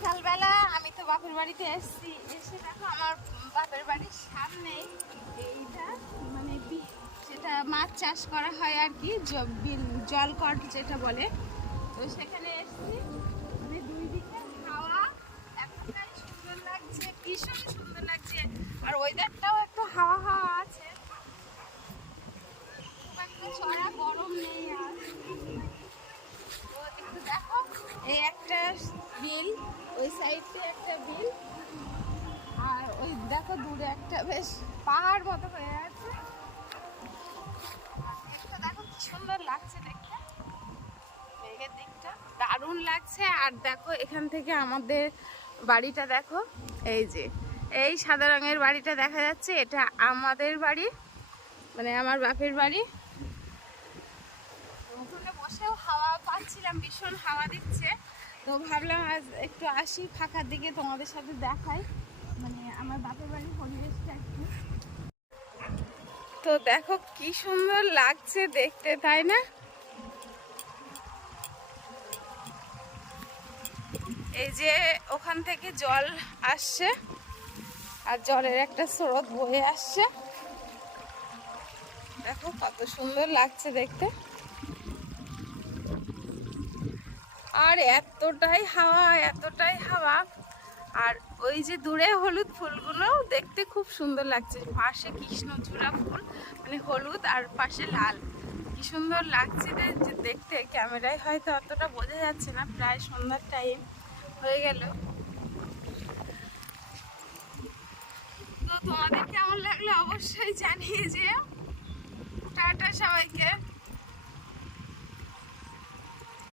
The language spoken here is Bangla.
বিকালবেলা আমি তো বাপের বাড়িতে এসেছি, এসে দেখো আমার বাপের বাড়ির সামনে এইটা মানে যেটা মাছ চাষ করা হয় আর কি, জলকট যেটা বলে, তো সেখানে এসেছি। মানে দুই দিকে হাওয়া, এতটাই সুন্দর লাগছে, ভীষণ সুন্দর লাগছে। আর ওয়েদারটাও একটু হাওয়া হাওয়া আছে, খুব একটা চড়া গরম নেই। আর তো একটু দেখো, এই একটা বিল, ওই সাইডে একটা বিল, আর ওই দেখো দূরে একটা বেশ পাহাড় মতো হয়ে আছে। দিকটা দেখো কি সুন্দর লাগছে দেখতে, মেঘের দিকটা দারুণ লাগছে। আর দেখো এখান থেকে আমাদের বাড়িটা দেখো, এই যে এই সাদা রঙের বাড়িটা দেখা যাচ্ছে, এটা আমাদের বাড়ি, মানে আমার বাপের বাড়ি। ওখানে বসেও হাওয়া পাচ্ছিলাম, ভীষণ হাওয়া দিচ্ছে। তো ভাবলাম আজ একটু আসি ফাঁকার দিকে, তোমাদের সাথে দেখাই মানে আমার বাপের বাড়ির পরিবেশটা একটু। তো দেখো কি সুন্দর লাগছে দেখতে, তাই না? এই যে ওখান থেকে জল আসছে, আর জলের একটা স্রোত বয়ে আসছে, দেখো কত সুন্দর লাগছে দেখতে। আর এতটাই হাওয়া, এতটাই হাওয়া। আর ওই যে দূরে হলুদ ফুলগুলো দেখতে খুব সুন্দর লাগছে, পাশে কৃষ্ণচূড়া ফুল মানে হলুদ আর পাশে লাল, কি সুন্দর লাগছে দেখতে। ক্যামেরায় হয়তো অতটা বোঝা যাচ্ছে না, প্রায় সন্ধ্যার টাইম হয়ে গেল। তো তোমাদের কেমন লাগলো অবশ্যই জানিয়ে যেও। টাটা সবাইকে।